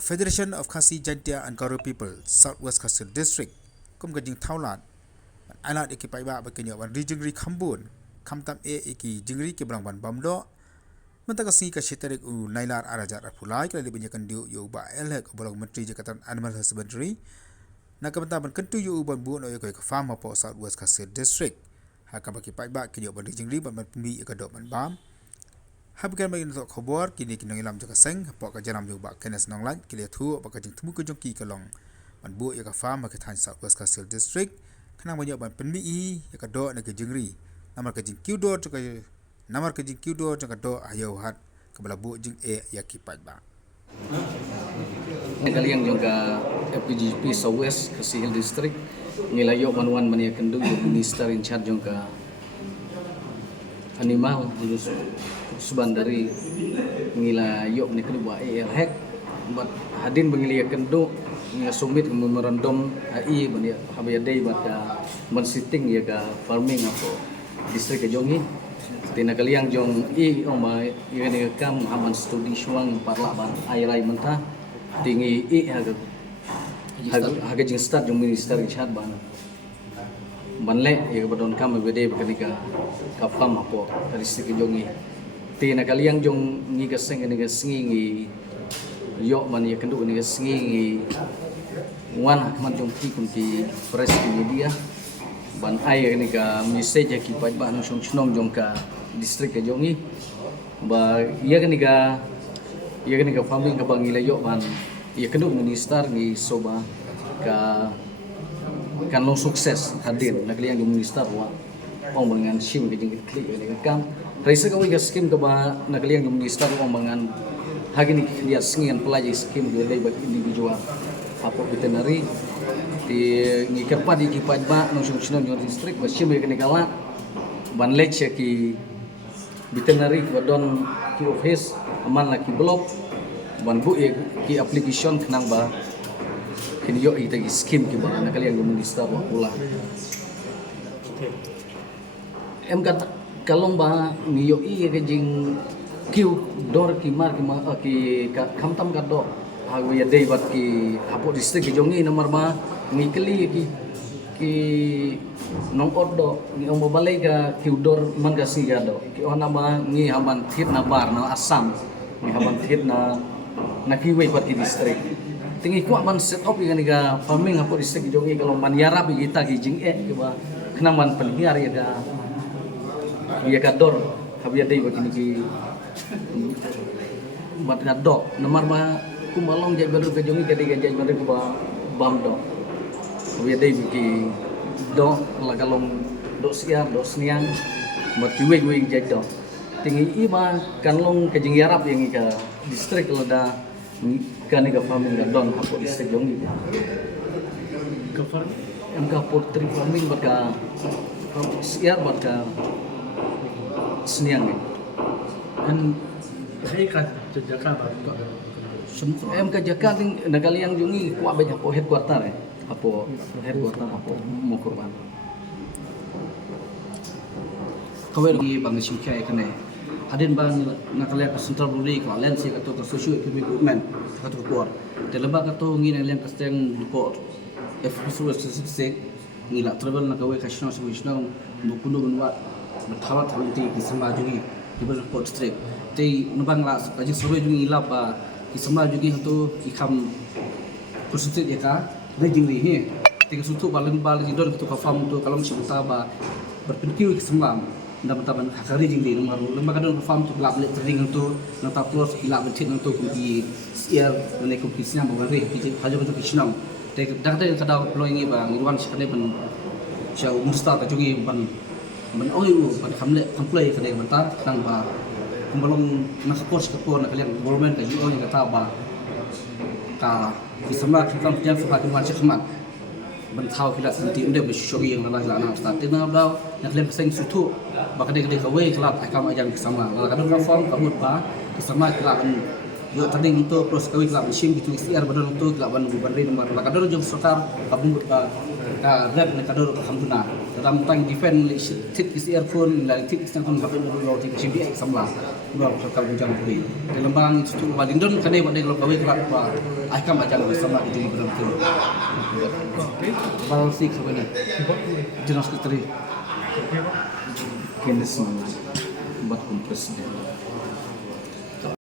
Federation of Khasi Jaintia and Garo People, Southwest Khasi District, kum ka jing thaulat, alat iki pai ba bakenyo wan rijingri khambun, khamtam iki jingri ke brang ban bamdo, mentaka si ka shetarik u nailar arajar apulai kala libunya kandiu yu ba elhek bolong menteri Jakatan Animal Husbandry, nakabanta ban kentu yu ban bu no yu ka farm po Southwest Khasi District, haka baki pai ba kenyo ban rijingri ban pumi ka do ban bam. Habkan bagi untuk khabar kini kinang ilam jaka seng pok ka jaram juga kenes nong lan kile thu pok ka jing temu ko jongki kalong man bu ya ka farm ka than Southwest Khasi District kanang banyak ban penmi ya ka do na ka jingri namar ka jing kiudo to ka namar ka jing kiudo to ka do ayo hat ka bala bu jing ya ki pat ba kalian juga FPGP Southwest Khasi District ngilayo manuan mania kendu minister in charge juga animal suban dari ngilayo ni kedua hack but hadin bengilia kendu ngia sumit memorandum AI bani habiyadai bata man sitting ya ga farming apa distrik jongi tina kaliang jong oma ni kam aman studi suang parla ban airai mentah tinggi haga jing start jong minister chat ban banle ya badon kam bede bakanika kapam apa distrik jongi tina kaliang jong ngi gaseng ni gasengi ngi yo man ya kendu ni gasengi ngi wan man jong ki press media ban ai ni ka message ki pa ba no song jong ka district ka jongi ba ya ni ka farming ka bang ilayo man ya kendu minister ni soba ka kan lo sukses hadir nakliang jong minister wa ong dengan sim ke jing klik ni kam Raisa kau ikas skim keba nakaliang yung minister ko mangan hagin dia singin pelajari skim dia bagi individual apa veterinary di ngikerpa di kipaj ba nong sung yung district basim ya kenikala ban lech ki veterinary badon ki office aman laki blok ban bu ki application kenang ba kini yo ita skim ki ba nakaliang yung minister wa pula kata kalong ba niyo ke jing kiu dor ki mar ki khamtam ka do hago ya dei bat ki hapo district ki jongi nomor ma ngikeli ki nong oddo ni ombo balai ka kiu dor man ka si do ki ona ma ngi haban thit na bar na Assam ni haban thit na kiwei bat ki district tingi ko man set up ni ka farming hapo district ki jongi kalau man yarab kita ki jing ki ba kena man penhiar ya da ya kador habia dei begini ki mat kadok nomor ma kumalong jai baru ke jongi ke jai baru ke bam do habia dei ki do la kalong do siar do sniang mat kiwe jai do tingi iba kanlong ke jing yarap yang ka distrik lada kan ga farming ga don hapo distrik jongi ka farming am ka poultry farming baka siar baka seniang ni kan saya kan jaga ba em ka jaka ting nagali yang jungi kuat banyak po headquarter apa headquarter apa mo korban kawai lagi bang simkai kene hadin bang nakali ka central buri ka len si ka to socio economic development ka to kuat teleba ka to ngi na len ka steng ko FSU statistic ngila travel na kawai ka shno solution mo kuno gunwa berthawat hanti kisama jugi dibel pot strip tei nubang la kaji survey jugi ilap ba kisama jugi hantu ikam persentit ya ka rejing li he tei sutu balen bal jidor tu ka farm tu kalam sibta ba berpinkiu kisama ndam taban hakari jing li nomor lembaga don farm tu lab le trading tu nota plus ilap betit tu ki siar ne ko kisnya ba re ki hajo tu kisnam tei dak tei kada ploying ba ngirwan sikane ban jauh musta ka jugi ban man oi ban khamle template kadai mata tang ba kumbalong nakapos kapor na kaliang government ka yo nga ta ba ka kisama kitang tiang fa ka man chakmat ban thau kila santi inde be shogi yang la na sta tina daw na kaliang seng sutu ba kadai ka we klap akam ajan kisama la kadang reform kabut ba kisama kila ban yo tading itu pros kawi kila sim gitu istiar badon itu kila ban gubernur nomor la kadang jong serta kabung ka red na kadang alhamdulillah dalam tang defend tit kisi earphone la tit kisang kon habin lo tik CBI samla Baru kata bujang beri. Dalam bang itu badindon kan dia badai kalau kawin kelak apa. Aikam aja bersama itu berang tu. Baru sih sebenarnya. Jenis keteri. Kendes buat kompres dia.